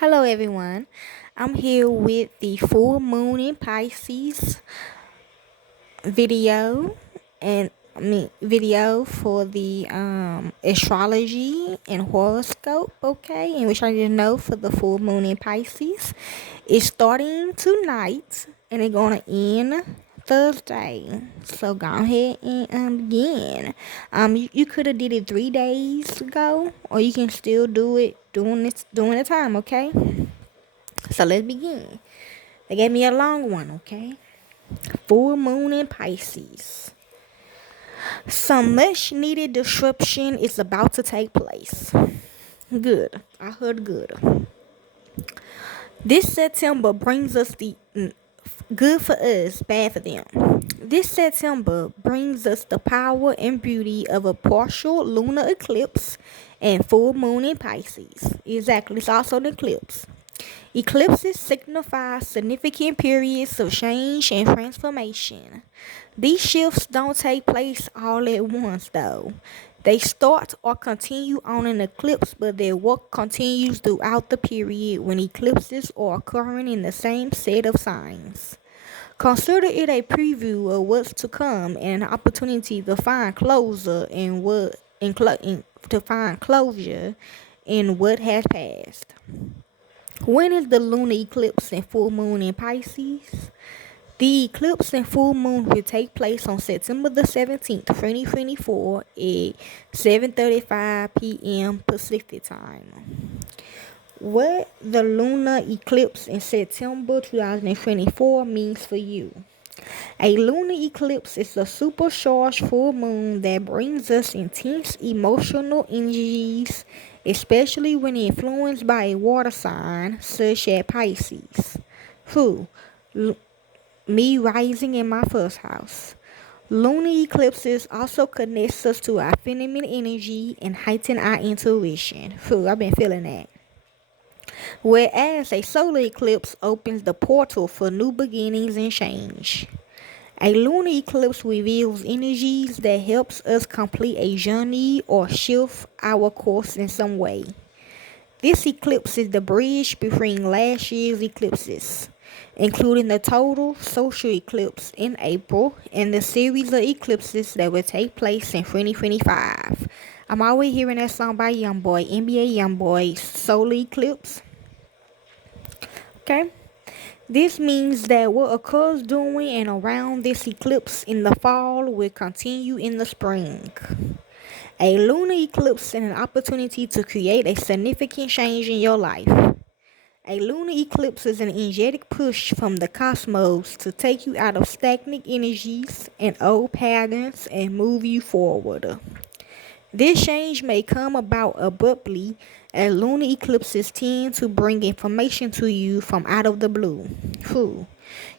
Hello everyone. I'm here with the full moon in Pisces video and video for the astrology and horoscope, okay? And which I didn't know for the full moon in Pisces. It's starting tonight and it's gonna end Thursday. So go ahead and begin. You could have did it 3 days ago, or you can still do it during the time, okay? So let's begin. They gave me a long one, okay? Full moon in Pisces. Some much needed disruption is about to take place. Good. I heard good. This September brings us the good for us, bad for them. This September brings us the power and beauty of a partial lunar eclipse and full moon in Pisces. Exactly. It's also an eclipse. Eclipses signify significant periods of change and transformation. These shifts don't take place all at once, though. They start or continue on an eclipse, but their work continues throughout the period when eclipses are occurring in the same set of signs. Consider it a preview of what's to come and an opportunity to find closure in what has passed. When is the lunar eclipse and full moon in Pisces? The eclipse and full moon will take place on September the 17th, 2024 at 7:35 p.m. Pacific time. What the lunar eclipse in September 2024 means for you. A lunar eclipse is a supercharged full moon that brings us intense emotional energies, especially when influenced by a water sign such as Pisces. Who? Me rising in my first house. Lunar eclipses also connects us to our feminine energy and heighten our intuition. Who? I've been feeling that. Whereas a solar eclipse opens the portal for new beginnings and change. A lunar eclipse reveals energies that helps us complete a journey or shift our course in some way. This eclipse is the bridge between last year's eclipses, including the total social eclipse in April and the series of eclipses that will take place in 2025. I'm always hearing that song by Youngboy, NBA Youngboy, Solar Eclipse. Okay? This means that what occurs during and around this eclipse in the fall will continue in the spring. A lunar eclipse is an opportunity to create a significant change in your life. A lunar eclipse is an energetic push from the cosmos to take you out of stagnant energies and old patterns and move you forward. This change may come about abruptly, as lunar eclipses tend to bring information to you from out of the blue.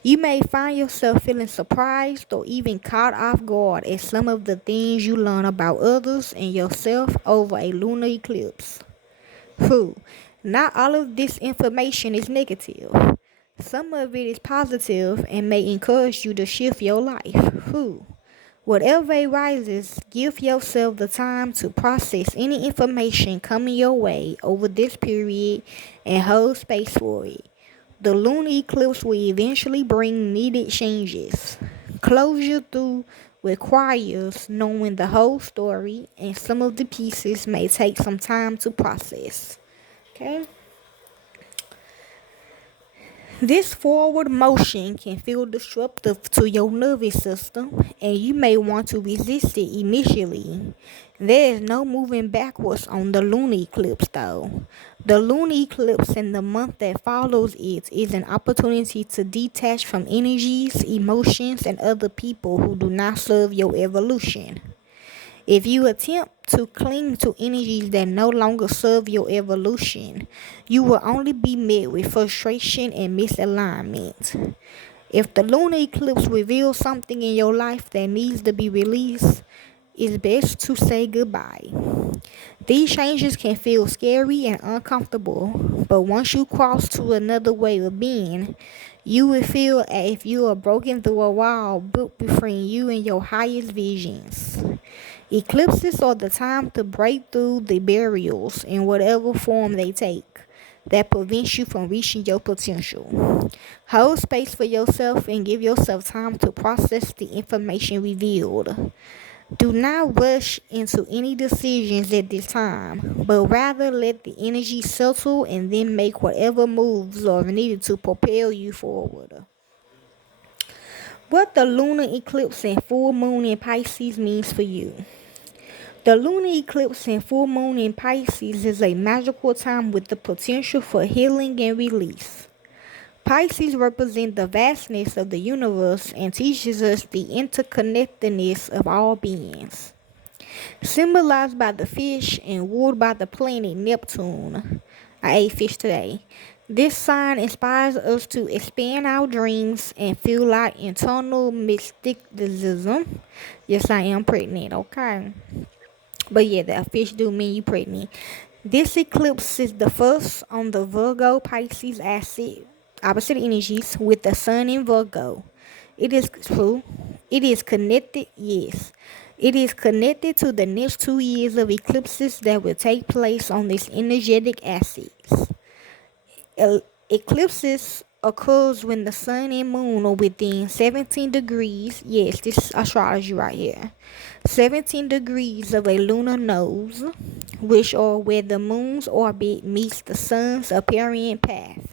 You may find yourself feeling surprised or even caught off guard at some of the things you learn about others and yourself over a lunar eclipse. Not all of this information is negative. Some of it is positive and may encourage you to shift your life. Whatever arises, give yourself the time to process any information coming your way over this period and hold space for it. The lunar eclipse will eventually bring needed changes. Closure through requires knowing the whole story, and some of the pieces may take some time to process. Okay? This forward motion can feel disruptive to your nervous system, and you may want to resist it initially. There is no moving backwards on the lunar eclipse, though. The lunar eclipse and the month that follows it is an opportunity to detach from energies, emotions, and other people who do not serve your evolution. If you attempt to cling to energies that no longer serve your evolution, you will only be met with frustration and misalignment. If the lunar eclipse reveals something in your life that needs to be released, it's best to say goodbye. These changes can feel scary and uncomfortable, but once you cross to another way of being, you will feel as if you are broken through a wall built between you and your highest visions. Eclipses are the time to break through the barriers in whatever form they take. that prevents you from reaching your potential. Hold space for yourself and give yourself time to process the information revealed. Do not rush into any decisions at this time, but rather let the energy settle and then make whatever moves are needed to propel you forward. What the lunar eclipse and full moon in Pisces means for you. The lunar eclipse and full moon in Pisces is a magical time with the potential for healing and release. Pisces represent the vastness of the universe and teaches us the interconnectedness of all beings. Symbolized by the fish and ruled by the planet Neptune. I ate fish today. This sign inspires us to expand our dreams and feel our internal mysticism. Yes, I am pregnant, okay? But yeah, that fish do mean you pregnant. This eclipse is the first on the Virgo Pisces opposite energies with the sun in Virgo. It is true. It is connected, yes. It is connected to the next 2 years of eclipses that will take place on this energetic axis. Eclipses occurs when the sun and moon are within 17 degrees. Yes, this is astrology right here. 17 degrees of a lunar nose, which are where the moon's orbit meets the sun's apparent path.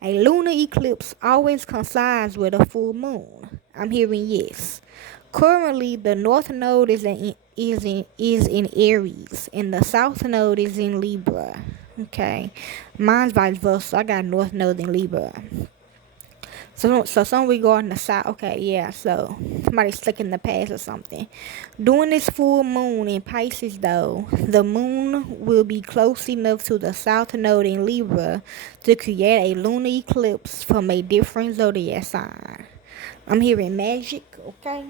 A lunar eclipse always coincides with a full moon. I'm hearing yes. Currently, the north node is in Aries, and the south node is in Libra. Okay, mine's vice versa. I got north node in Libra. So some regarding the south. Okay, yeah. So somebody's stuck in the past or something. During this full moon in Pisces, though, the moon will be close enough to the south node in Libra to create a lunar eclipse from a different zodiac sign. I'm hearing magic. Okay.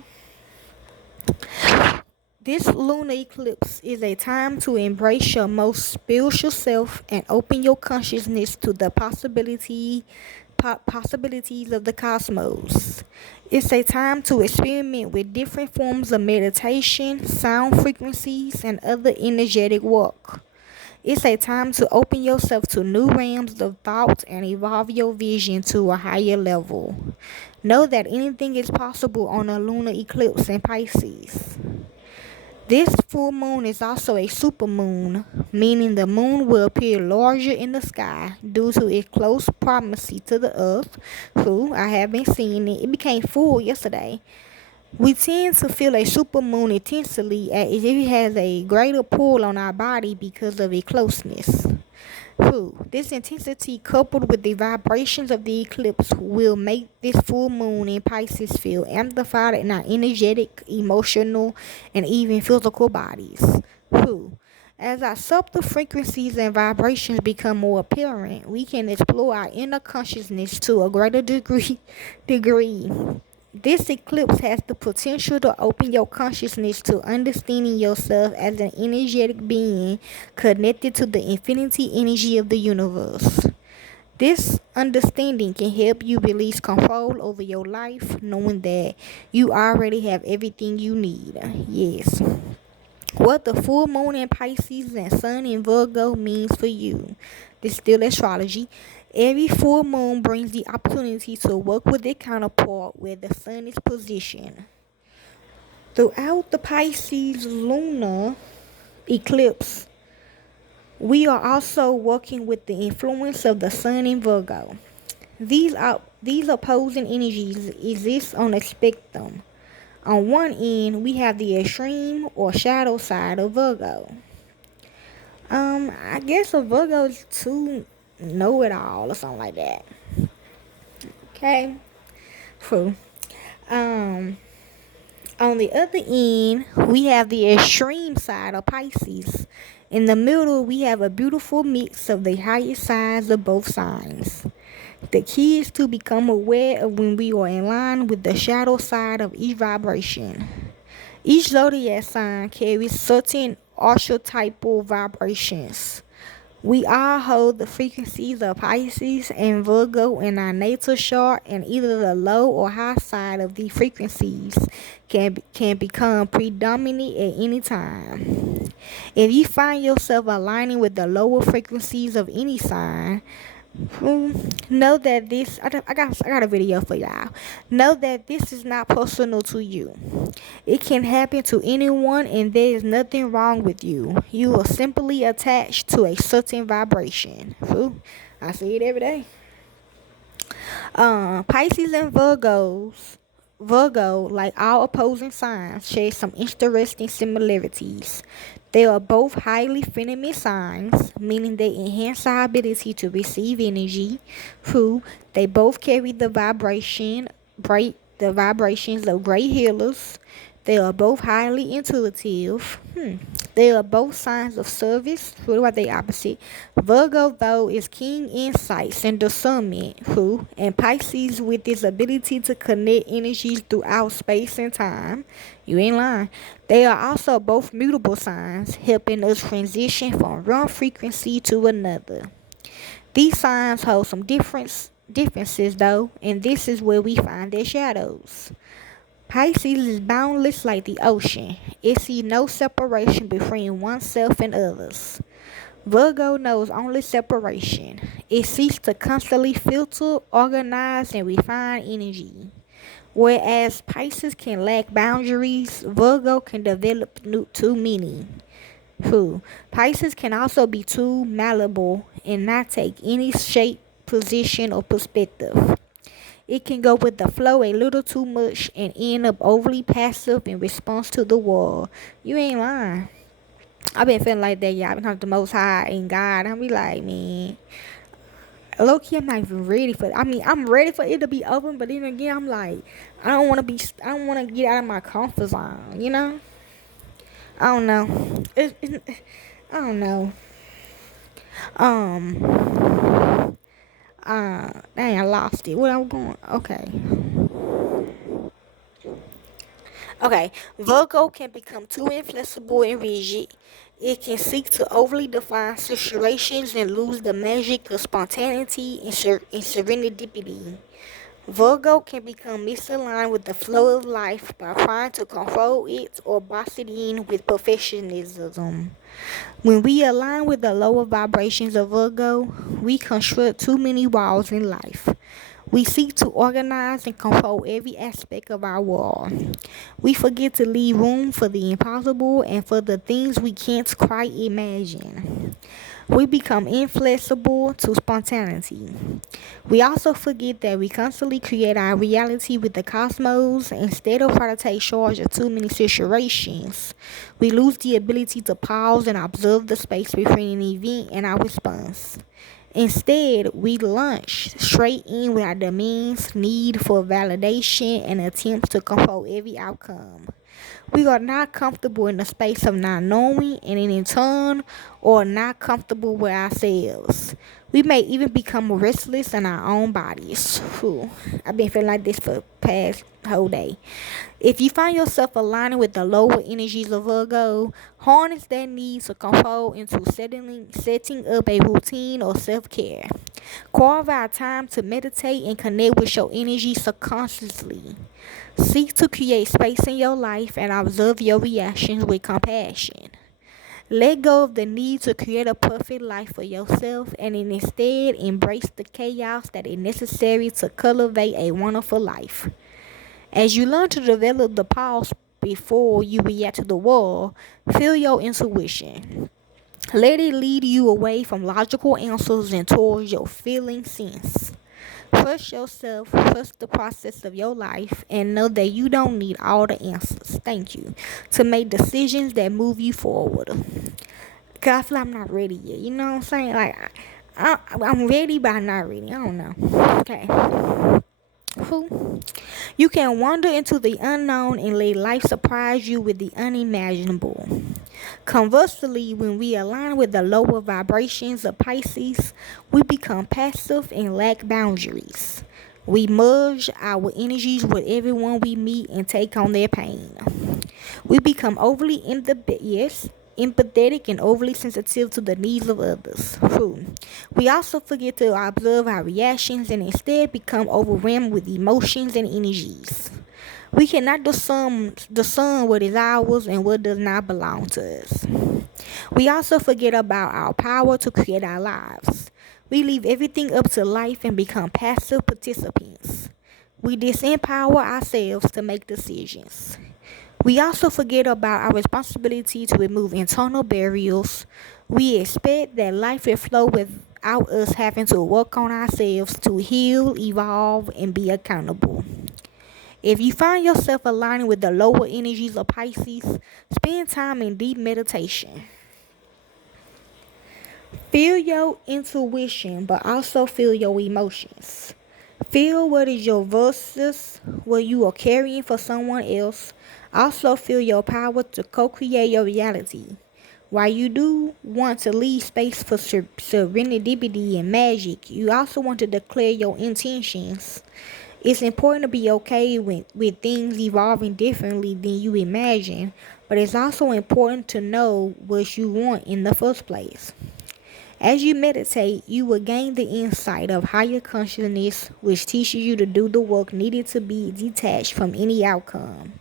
This lunar eclipse is a time to embrace your most spiritual self and open your consciousness to the possibilities of the cosmos. It's a time to experiment with different forms of meditation, sound frequencies, and other energetic work. It's a time to open yourself to new realms of thought and evolve your vision to a higher level. Know that anything is possible on a lunar eclipse in Pisces. This full moon is also a supermoon, meaning the moon will appear larger in the sky due to its close proximity to the earth. Who I haven't seen it. It became full yesterday. We tend to feel a supermoon intensely as if it has a greater pull on our body because of its closeness. This intensity coupled with the vibrations of the eclipse will make this full moon in Pisces feel amplified in our energetic, emotional, and even physical bodies. As our subtle frequencies and vibrations become more apparent, we can explore our inner consciousness to a greater degree. This eclipse has the potential to open your consciousness to understanding yourself as an energetic being connected to the infinity energy of the universe. This understanding can help you release control over your life, knowing that you already have everything you need. Yes. What the full moon in Pisces and sun in Virgo means for you. This is still astrology. Every full moon brings the opportunity to work with their counterpart where the sun is positioned. Throughout the Pisces lunar eclipse, we are also working with the influence of the sun in Virgo. These opposing energies exist on a spectrum. On one end, we have the extreme or shadow side of Virgo. I guess a Virgo is too know-it-all or something like that. Okay, true. On the other end, we have the extreme side of Pisces. In the middle, we have a beautiful mix of the highest sides of both signs. The key is to become aware of when we are in line with the shadow side of each vibration. Each zodiac sign carries certain archetypal vibrations. We all hold the frequencies of Pisces and Virgo in our natal chart, and either the low or high side of these frequencies can become predominant at any time. If you find yourself aligning with the lower frequencies of any sign, know that this I got a video for y'all. Know that this is not personal to you. It can happen to anyone, and there is nothing wrong with you. You are simply attached to a certain vibration. I see it every day. Pisces and Virgo, like all opposing signs, share some interesting similarities. They are both highly feminine signs, meaning they enhance our ability to receive energy. They both carry the vibrations of great healers. They are both highly intuitive. They are both signs of service. What about the opposite? Virgo, though, is keen insights and discernment. And Pisces, with its ability to connect energies throughout space and time. You ain't lying. They are also both mutable signs, helping us transition from one frequency to another. These signs hold some differences, though, and this is where we find their shadows. Pisces is boundless like the ocean. It sees no separation between oneself and others. Virgo knows only separation. It seeks to constantly filter, organize, and refine energy. Whereas Pisces can lack boundaries, Virgo can develop too many. Pisces can also be too malleable and not take any shape, position, or perspective. It can go with the flow a little too much and end up overly passive in response to the world. You ain't lying. I've been feeling like that, y'all. I've been talking to the Most High and God. I'll be like, man, low key, I'm not even ready for it. I mean, I'm ready for it to be open, but then again, I'm like, I don't want to get out of my comfort zone, you know? I don't know. I don't know. Dang, I lost it. Where I'm going? Okay, Virgo can become too inflexible and rigid. It can seek to overly define situations and lose the magic of spontaneity and serendipity. Virgo can become misaligned with the flow of life by trying to control it or box it in with perfectionism. When we align with the lower vibrations of Virgo, we construct too many walls in life. We seek to organize and control every aspect of our world. We forget to leave room for the impossible and for the things we can't quite imagine. We become inflexible to spontaneity. We also forget that we constantly create our reality with the cosmos. Instead of trying to take charge of too many situations, we lose the ability to pause and observe the space between an event and our response. Instead, we launch straight in with our demands, need for validation, and attempts to control every outcome. We are not comfortable in the space of not knowing, and in turn, or not comfortable with ourselves. We may even become restless in our own bodies. I've been feeling like this for the past whole day. If you find yourself aligning with the lower energies of Virgo, harness that need to control into setting up a routine or self-care. Carve out time to meditate and connect with your energy subconsciously. Seek to create space in your life and observe your reactions with compassion. Let go of the need to create a perfect life for yourself and instead embrace the chaos that is necessary to cultivate a wonderful life. As you learn to develop the pause before you react to the world, feel your intuition. Let it lead you away from logical answers and towards your feeling sense. Trust yourself, trust the process of your life, and know that you don't need all the answers. Thank you. To make decisions that move you forward. Because I feel like I'm not ready yet. You know what I'm saying? Like, I'm ready, but I'm not ready. I don't know. Okay. You can wander into the unknown and let life surprise you with the unimaginable. Conversely, when we align with the lower vibrations of Pisces, we become passive and lack boundaries. We merge our energies with everyone we meet and take on their pain. We become overly independent. Yes. empathetic, and overly sensitive to the needs of others. We also forget to observe our reactions and instead become overwhelmed with emotions and energies. We cannot discern what is ours and what does not belong to us. We also forget about our power to create our lives. We leave everything up to life and become passive participants. We disempower ourselves to make decisions. We also forget about our responsibility to remove internal barriers. We expect that life will flow without us having to work on ourselves to heal, evolve, and be accountable. If you find yourself aligning with the lower energies of Pisces, spend time in deep meditation. Feel your intuition, but also feel your emotions. Feel what is your versus what you are carrying for someone else. Also feel your power to co-create your reality. While you do want to leave space for serenity and magic, you also want to declare your intentions. It's important to be okay with things evolving differently than you imagine, but it's also important to know what you want in the first place. As you meditate, you will gain the insight of higher consciousness, which teaches you to do the work needed to be detached from any outcome.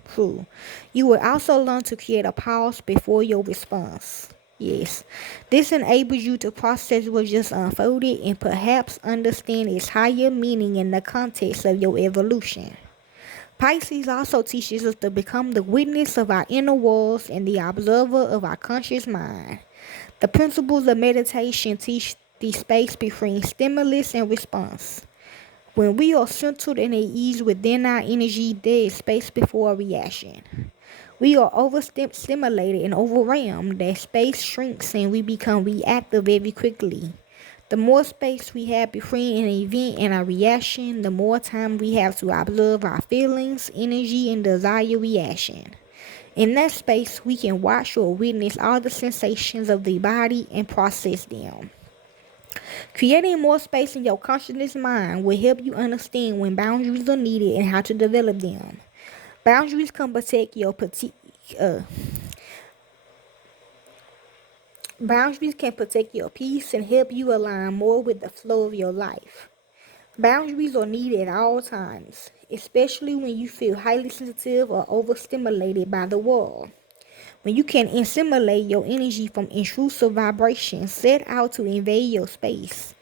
You will also learn to create a pause before your response. Yes, this enables you to process what just unfolded and perhaps understand its higher meaning in the context of your evolution. Pisces also teaches us to become the witness of our inner worlds and the observer of our conscious mind. The principles of meditation teach the space between stimulus and response. When we are centered and at ease within our energy, there is space before a reaction. We are overstimulated and overwhelmed, that space shrinks and we become reactive very quickly. The more space we have between an event and a reaction, the more time we have to observe our feelings, energy, and desired reaction. In that space, we can watch or witness all the sensations of the body and process them. Creating more space in your consciousness mind will help you understand when boundaries are needed and how to develop them. Boundaries can protect your boundaries can protect your peace and help you align more with the flow of your life. Boundaries are needed at all times, especially when you feel highly sensitive or overstimulated by the world. When you can assimilate your energy from intrusive vibrations set out to invade your space,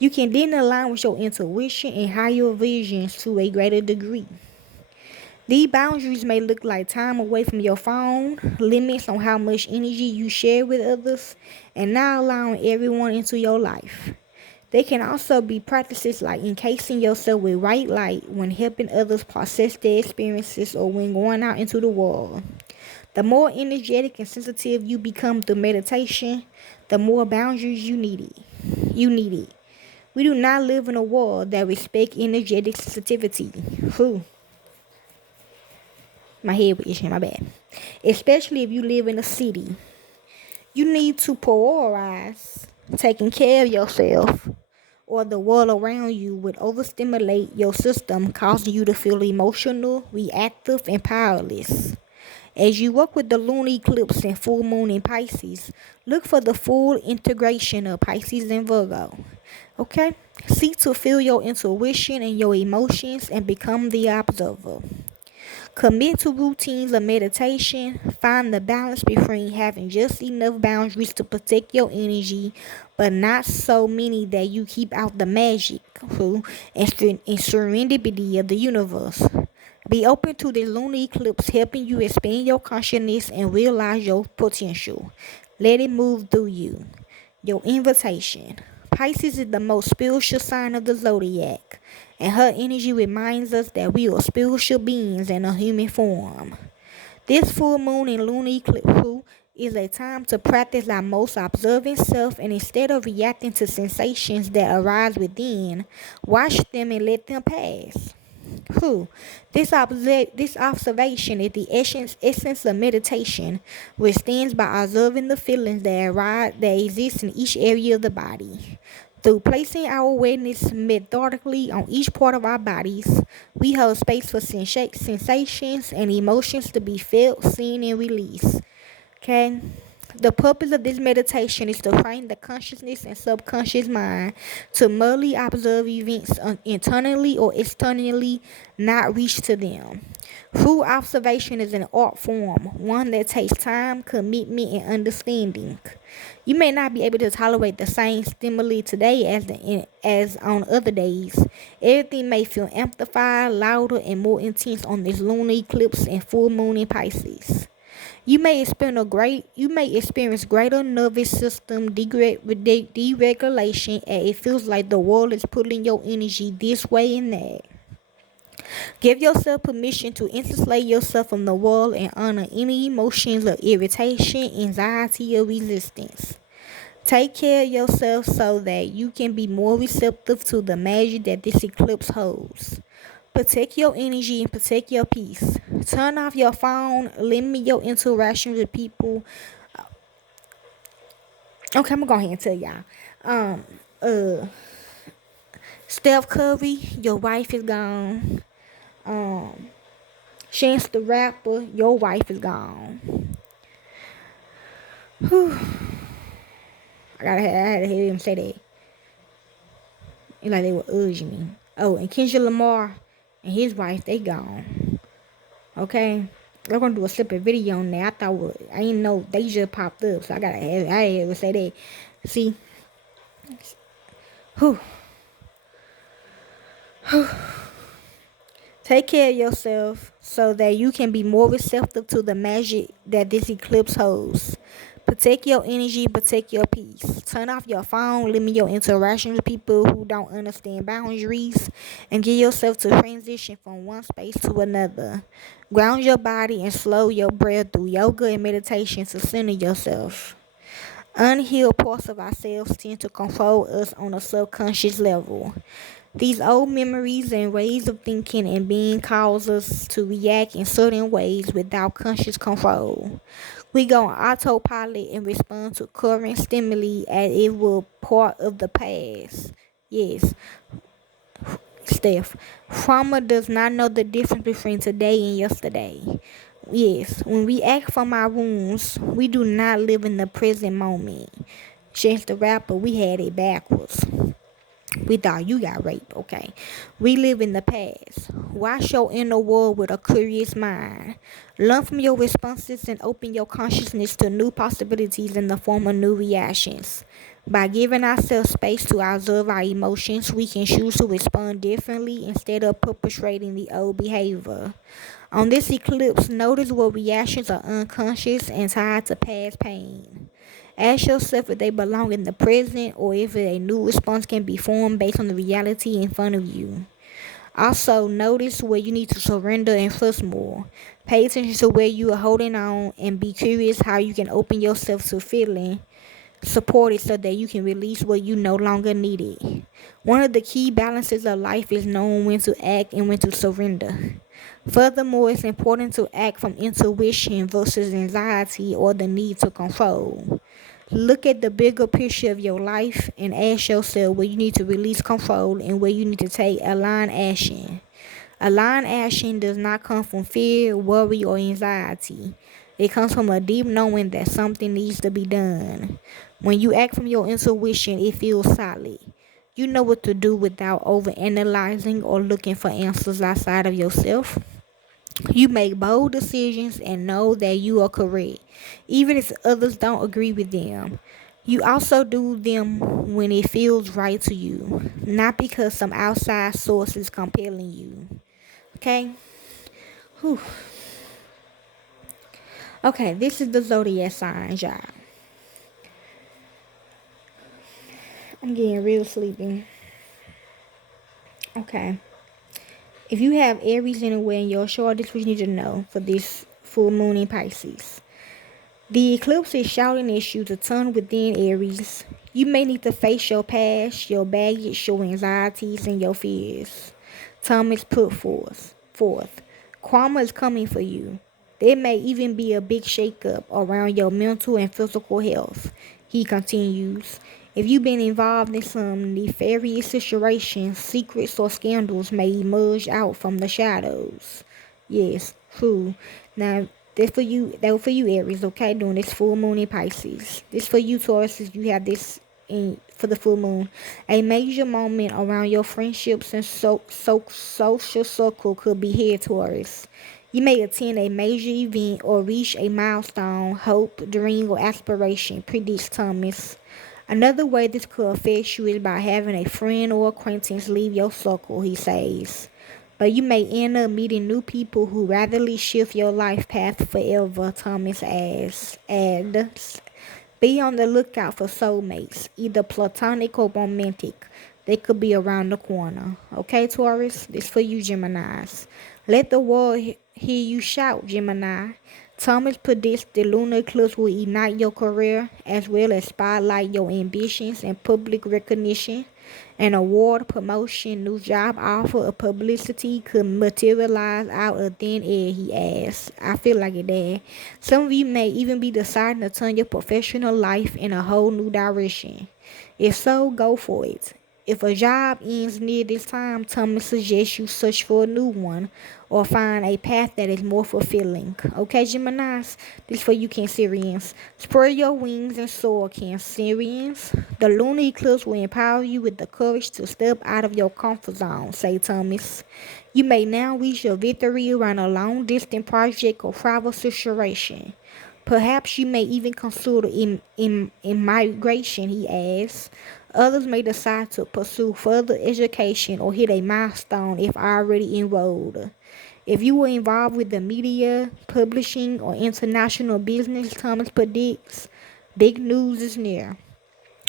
you can then align with your intuition and higher visions to a greater degree. These boundaries may look like time away from your phone, limits on how much energy you share with others, and not allowing everyone into your life. They can also be practices like encasing yourself with white light when helping others process their experiences or when going out into the world. The more energetic and sensitive you become through meditation, the more boundaries you need it. We do not live in a world that respects energetic sensitivity. My head was itching, my bad. Especially if you live in a city. You need to prioritize taking care of yourself, or the world around you would overstimulate your system, causing you to feel emotional, reactive, and powerless. As you work with the lunar eclipse and full moon in Pisces, look for the full integration of Pisces and Virgo. Okay? Seek to feel your intuition and your emotions and become the observer. Commit to routines of meditation. Find the balance between having just enough boundaries to protect your energy, but not so many that you keep out the magic and serendipity of the universe. Be open to the lunar eclipse, helping you expand your consciousness and realize your potential. Let it move through you. Your invitation. Pisces is the most spiritual sign of the zodiac, and her energy reminds us that we are spiritual beings in a human form. This full moon and lunar eclipse is a time to practice our most observant self, and instead of reacting to sensations that arise within, watch them and let them pass. This observation is the essence of meditation, which stands by observing the feelings that exist in each area of the body. Through placing our awareness methodically on each part of our bodies, we hold space for sensations and emotions to be felt, seen, and released. Okay? The purpose of this meditation is to train the consciousness and subconscious mind to merely observe events internally or externally, not reach to them. True observation is an art form, one that takes time, commitment, and understanding. You may not be able to tolerate the same stimuli today as on other days. Everything may feel amplified, louder, and more intense on this lunar eclipse and full moon in Pisces. You may experience greater nervous system deregulation, and it feels like the world is pulling your energy this way and that. Give yourself permission to insulate yourself from the world and honor any emotions of irritation, anxiety, or resistance. Take care of yourself so that you can be more receptive to the magic that this eclipse holds. Protect your energy and protect your peace. Turn off your phone, limit your interaction with people. Okay, I'm gonna go ahead and tell y'all. Steph Curry, your wife is gone. Chance the Rapper, your wife is gone. Whew. I had to hear him say that. It's like they were urging me. Oh, and Kendrick Lamar and his wife, they gone. Okay? They're gonna do a separate video on that. I didn't know they just popped up, so I had to say that. See? Whew. Take care of yourself so that you can be more receptive to the magic that this eclipse holds. Protect your energy, protect your peace. Turn off your phone, limit your interaction with people who don't understand boundaries, and give yourself to transition from one space to another. Ground your body and slow your breath through yoga and meditation to center yourself. Unhealed parts of ourselves tend to control us on a subconscious level. These old memories and ways of thinking and being cause us to react in certain ways without conscious control. We go on autopilot and respond to current stimuli as it were part of the past. Yes, Steph. Trauma does not know the difference between today and yesterday. Yes, when we act from our wounds, we do not live in the present moment. Chance the Rapper, we had it backwards. We thought you got raped, okay? We live in the past. Wash your inner world with a curious mind. Learn from your responses and open your consciousness to new possibilities in the form of new reactions. By giving ourselves space to observe our emotions, we can choose to respond differently instead of perpetrating the old behavior. On this eclipse, notice what reactions are unconscious and tied to past pain. Ask yourself if they belong in the present or if a new response can be formed based on the reality in front of you. Also, notice where you need to surrender and trust more. Pay attention to where you are holding on and be curious how you can open yourself to feeling supported so that you can release what you no longer needed. One of the key balances of life is knowing when to act and when to surrender. Furthermore, it's important to act from intuition versus anxiety or the need to control. Look at the bigger picture of your life and ask yourself where you need to release control and where you need to take aligned action. Aligned action does not come from fear, worry, or anxiety. It comes from a deep knowing that something needs to be done. When you act from your intuition, it feels solid. You know what to do without overanalyzing or looking for answers outside of yourself. You make bold decisions and know that you are correct, even if others don't agree with them. You also do them when it feels right to you, not because some outside source is compelling you. Okay? Whew. Okay, this is the zodiac signs, y'all. I'm getting real sleepy. Okay. If you have Aries anywhere in your chart, this is what you need to know for this full moon in Pisces. The eclipse is shouting at you to turn within, Aries. You may need to face your past, your baggage, your anxieties, and your fears. Time is put forth. Karma is coming for you. There may even be a big shakeup around your mental and physical health, he continues. If you've been involved in some nefarious situations, secrets or scandals may emerge out from the shadows. Yes, true. Now, This for you. That was for you, Aries. Okay, doing this full moon in Pisces. This for you, Taurus. You have this in for the full moon. A major moment around your friendships and social circle could be here, Taurus. You may attend a major event or reach a milestone, hope, dream, or aspiration, predicts Thomas. Another way this could affect you is by having a friend or acquaintance leave your circle, he says. But you may end up meeting new people who radically shift your life path forever, Thomas adds. Be on the lookout for soulmates, either platonic or romantic. They could be around the corner. Okay, Taurus? This for you, Geminis. Let the world hear you shout, Gemini. Thomas predicts the lunar eclipse will ignite your career as well as spotlight your ambitions and public recognition. An award, promotion, new job offer, or publicity could materialize out of thin air, he adds. I feel like it did. Some of you may even be deciding to turn your professional life in a whole new direction. If so, go for it. If a job ends near this time, Thomas suggests you search for a new one or find a path that is more fulfilling. Okay, Geminis? This for you, Cancerians. Spread your wings and soar, Cancerians. The lunar eclipse will empower you with the courage to step out of your comfort zone, say Thomas. You may now reach your victory around a long distance project or travel situation. Perhaps you may even consider immigration, he adds. Others may decide to pursue further education or hit a milestone if already enrolled. If you were involved with the media, publishing, or international business, Thomas predicts big news is near.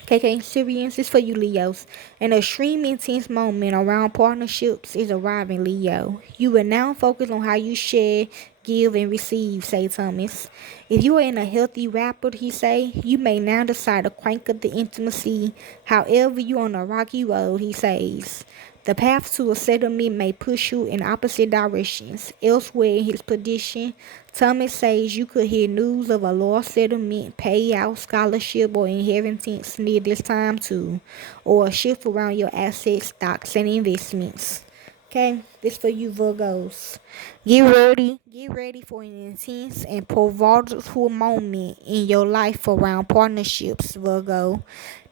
KK Syrians is for you, Leos. An extreme intense moment around partnerships is arriving, Leo. You will now focus on how you share, give, and receive, say Thomas. If you are in a healthy rapport, he say, you may now decide to crank up the intimacy. However, you on a rocky road, he says. The path to a settlement may push you in opposite directions. Elsewhere in his prediction, Thomas says you could hear news of a law settlement, payout, scholarship, or inheritance near this time too, or a shift around your assets, stocks, and investments. Okay, this for you Virgos. Get ready for an intense and pivotal moment in your life around partnerships, Virgo.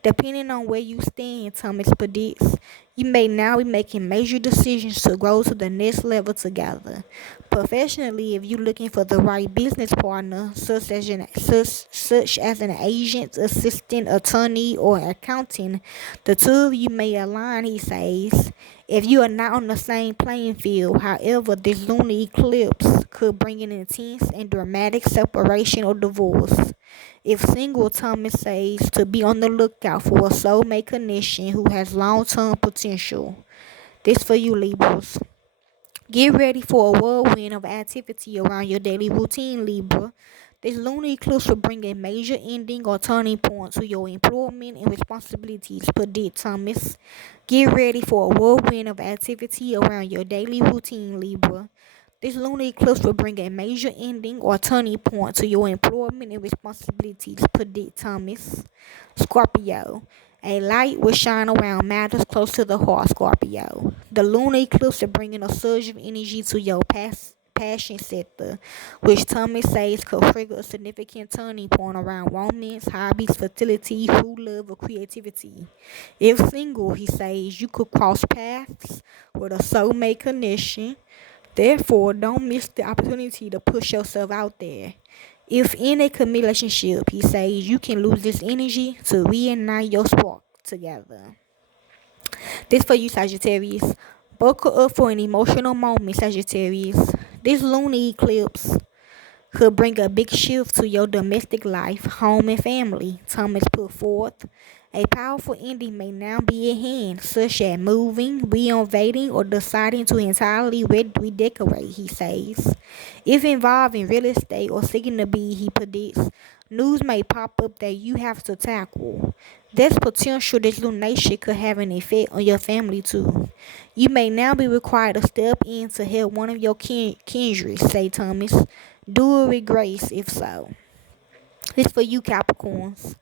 Depending on where you stand, Thomas predicts, you may now be making major decisions to grow to the next level together. Professionally, if you're looking for the right business partner, such as an agent, assistant, attorney, or accountant, the two of you may align, he says. If you are not on the same playing field, however, this lunar eclipse could bring an intense and dramatic separation or divorce. If single, Thomas says to be on the lookout for a soulmate connection who has long-term potential. This for you, Libras. Get ready for a whirlwind of activity around your daily routine, Libra. This lunar eclipse will bring a major ending or turning point to your employment and responsibilities, predict Thomas. Get ready for a whirlwind of activity around your daily routine, Libra. This lunar eclipse will bring a major ending or turning point to your employment and responsibilities, predict Thomas. Scorpio. A light will shine around matters close to the heart, Scorpio. The lunar eclipse will bring in a surge of energy to your passion sector, which Thomas says could trigger a significant turning point around romance, hobbies, fertility, food love, or creativity. If single, he says, you could cross paths with a soulmate connection. Therefore, don't miss the opportunity to push yourself out there. If in a committed relationship, he says you can lose this energy to reignite your spark together. This for you, Sagittarius. Buckle up for an emotional moment, Sagittarius. This lunar eclipse could bring a big shift to your domestic life, home, and family, Thomas put forth. A powerful ending may now be at hand, such as moving, renovating, or deciding to entirely redecorate, he says. If involved in real estate or seeking to be, he predicts, news may pop up that you have to tackle. There's potential this lunation could have an effect on your family too. You may now be required to step in to help one of your kindred, say Thomas. Do it with grace if so. This for you, Capricorns.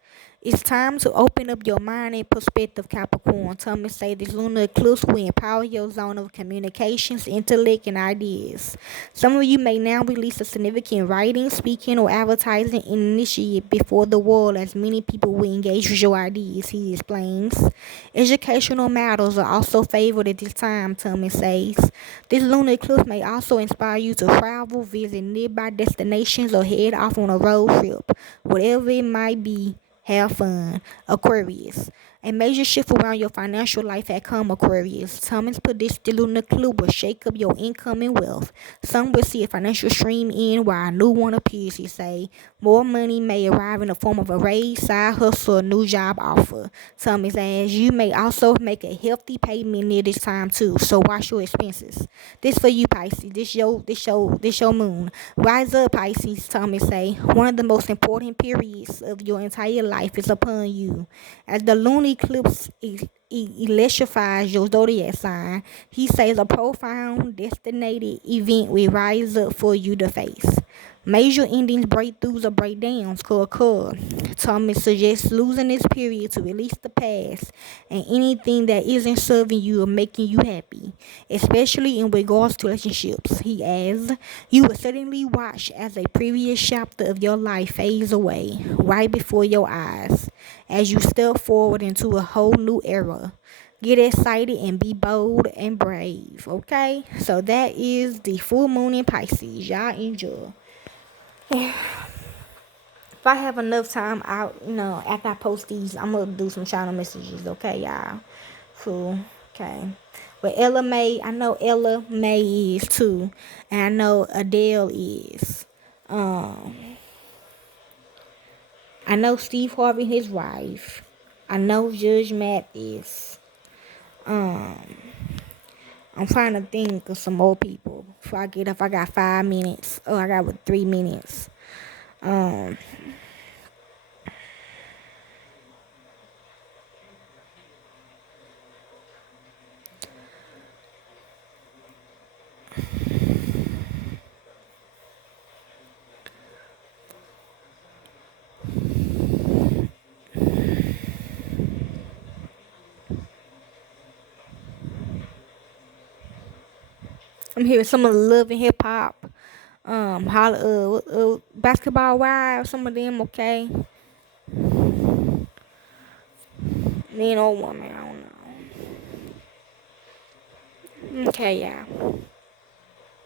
It's time to open up your mind and perspective, Capricorn. Thomas say this lunar eclipse will empower your zone of communications, intellect, and ideas. Some of you may now release a significant writing, speaking, or advertising initiative before the world, as many people will engage with your ideas, he explains. Educational matters are also favored at this time, Thomas says. This lunar eclipse may also inspire you to travel, visit nearby destinations, or head off on a road trip. Whatever it might be, have fun. Aquarius. A major shift around your financial life had come, Aquarius. Thomas predicts the lunar eclipse will shake up your income and wealth. Some will see a financial stream in while a new one appears, he say. More money may arrive in the form of a raise, side hustle, or new job offer. Thomas adds, you may also make a hefty payment near this time too, so watch your expenses. This for you, Pisces. This your moon. Rise up, Pisces, Thomas say. One of the most important periods of your entire life is upon you. As the lunar eclipse electrifies your zodiac sign, he says a profound, destinated event will rise up for you to face. Major endings, breakthroughs, or breakdowns could occur. Thomas suggests losing this period to release the past and anything that isn't serving you or making you happy, especially in regards to relationships. He adds, you will suddenly watch as a previous chapter of your life fades away right before your eyes as you step forward into a whole new era. Get excited and be bold and brave. Okay? So that is the full moon in Pisces. Y'all enjoy. If I have enough time, after I post these, I'm gonna do some channel messages. Okay, y'all. Cool. Okay. But Ella May, I know Ella May is too, and I know Adele is. I know Steve Harvey, his wife. I know Judge Matt is. I'm trying to think of some more people. If I got 5 minutes. Oh, I got 3 minutes. I'm hearing some of the Love and Hip Hop. Basketball Wives, some of them, okay. Man or woman, I don't know. Okay, yeah.